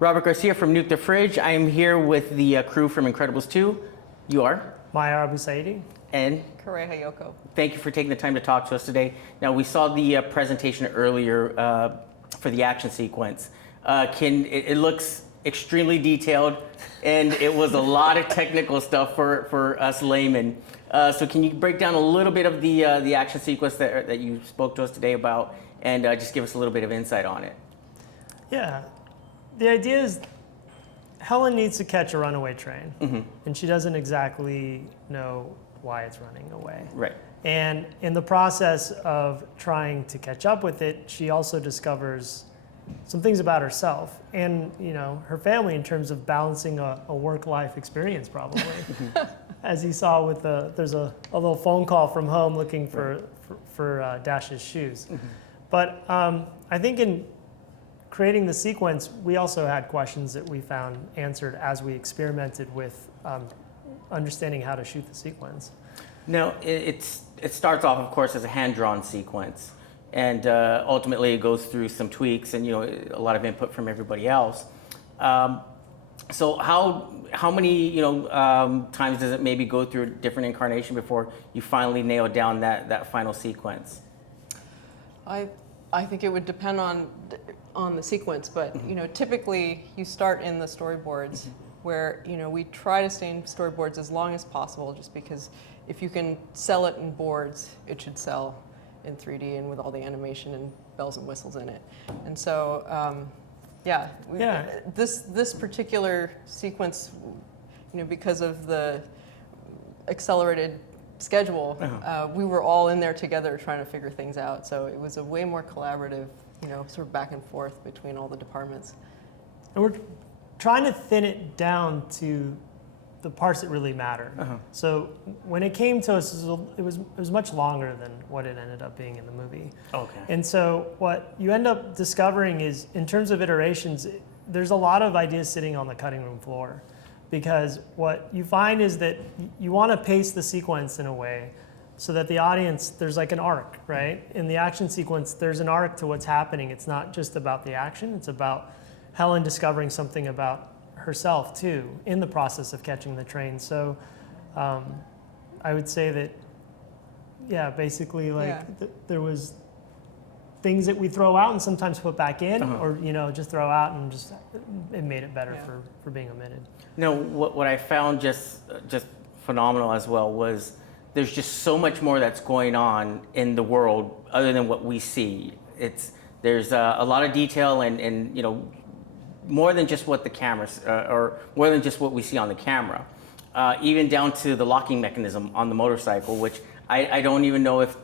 Robert Garcia from Nuke the Fridge. I am here with the crew from Incredibles 2. You are? Mahyar Abousaeedi. And? Kureha Yokoo. Thank you for taking the time to talk to us today. Now, we saw the presentation earlier for the action sequence. It looks extremely detailed, and it was a lot of technical stuff for us laymen. So can you break down a little bit of the action sequence that you spoke to us today about, and just give us a little bit of insight on it? Yeah. The idea is Helen needs to catch a runaway train, and she doesn't exactly know why it's running away. Right. And in the process of trying to catch up with it, she also discovers some things about herself and, you know, her family in terms of balancing a work-life experience, probably. As you saw with there's a little phone call from home looking for Dash's shoes. But I think in creating the sequence, we also had questions that we found answered as we experimented with understanding how to shoot the sequence. Now, it starts off, of course, as a hand-drawn sequence, and ultimately it goes through some tweaks and, you know, a lot of input from everybody else. So how many, you know, times does it maybe go through a different incarnation before you finally nail down that final sequence? I think it would depend on the sequence, but you know, typically you start in the storyboards where, you know, we try to stay in storyboards as long as possible, just because if you can sell it in boards, it should sell in 3D and with all the animation and bells and whistles in it. And so, this particular sequence, you know, because of the accelerated schedule, we were all in there together trying to figure things out. So it was a way more collaborative, you know, sort of back and forth between all the departments. And we're trying to thin it down to the parts that really matter. So when it came to us, it was much longer than what it ended up being in the movie. Okay. And so what you end up discovering is, in terms of iterations, there's a lot of ideas sitting on the cutting room floor. Because what you find is that you want to pace the sequence in a way so that the audience, there's like an arc, right? In the action sequence, there's an arc to what's happening. It's not just about the action, it's about Helen discovering something about herself too in the process of catching the train. So I would say that, yeah, basically like there was things that we throw out and sometimes put back in, or, you know, just throw out and just, it made it better for being omitted. No, what I found just phenomenal as well was there's just so much more that's going on in the world other than what we see. There's a lot of detail and you know, more than just what the cameras, or more than just what we see on the camera. Even down to the locking mechanism on the motorcycle, which I don't even know if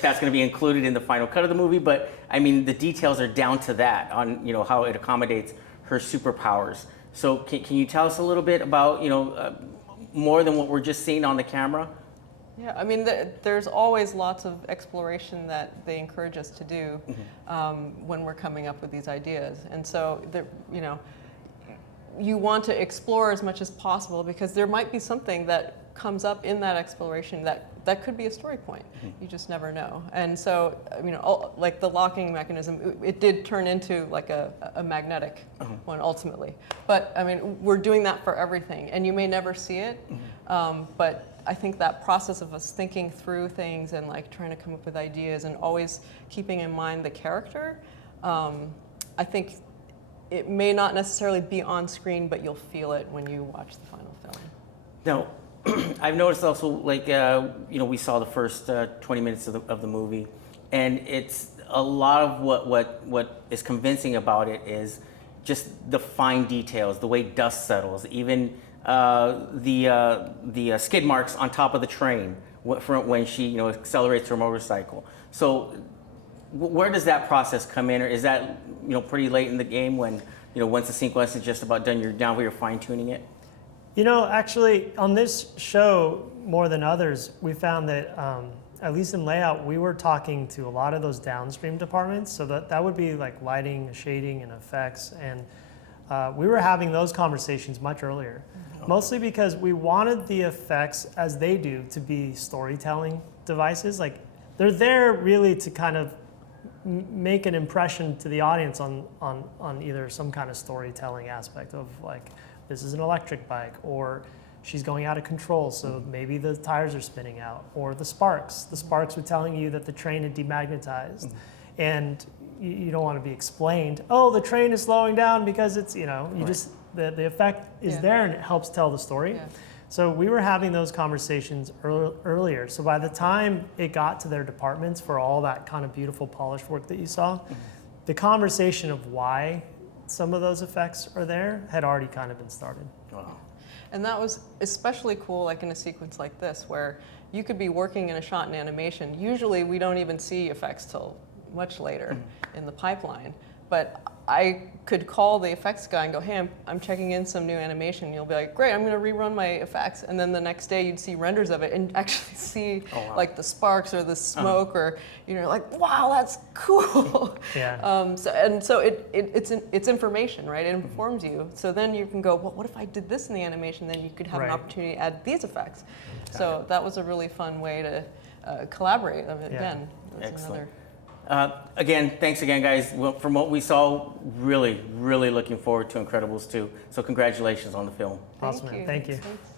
that's going to be included in the final cut of the movie, but I mean, the details are down to that on, you know, how it accommodates her superpowers. So can you tell us a little bit about, you know, more than what we're just seeing on the camera? Yeah, I mean, there's always lots of exploration that they encourage us to do when we're coming up with these ideas. And so, you know, you want to explore as much as possible because there might be something that comes up in that exploration that could be a story point. You just never know. And so, you know, like the locking mechanism, it did turn into like a magnetic one ultimately. But I mean, we're doing that for everything, and you may never see it, but I think that process of us thinking through things and like trying to come up with ideas and always keeping in mind the character, I think it may not necessarily be on screen, but you'll feel it when you watch the final film. Now, I've noticed also, like, you know, we saw the first 20 minutes of the movie, and it's a lot of what is convincing about it is just the fine details, the way dust settles, even the skid marks on top of the train when she, you know, accelerates her motorcycle. So where does that process come in, or is that, you know, pretty late in the game when, you know, once the sequence is just about done, you're down where you're fine-tuning it? You know, actually, on this show, more than others, we found that, at least in layout, we were talking to a lot of those downstream departments. So that would be like lighting, shading, and effects. And we were having those conversations much earlier, mostly because we wanted the effects, as they do, to be storytelling devices. Like, they're there really to kind of make an impression to the audience on either some kind of storytelling aspect of like, this is an electric bike, or she's going out of control, so maybe the tires are spinning out, or the sparks were telling you that the train had demagnetized. And you don't want to be explained, oh, the train is slowing down because it's, you just, the effect is there and it helps tell the story. Yeah. So we were having those conversations earlier. So by the time it got to their departments for all that kind of beautiful polished work that you saw, the conversation of why some of those effects are there had already kind of been started. Wow. And that was especially cool, like in a sequence like this, where you could be working in a shot in animation. Usually we don't even see effects till much later in the pipeline. But I could call the effects guy and go, hey, I'm checking in some new animation. You'll be like, great, I'm going to rerun my effects. And then the next day you'd see renders of it and actually see like the sparks or the smoke, or you're like, wow, that's cool. Yeah. So it's information, right? It informs you. So then you can go, well, what if I did this in the animation? Then you could have an opportunity to add these effects. So that was a really fun way to collaborate. Again, that's Excellent. another. Again, thanks again, guys. Well, from what we saw, really, really looking forward to Incredibles 2. So congratulations on the film. Awesome, man. Thank you. Thanks.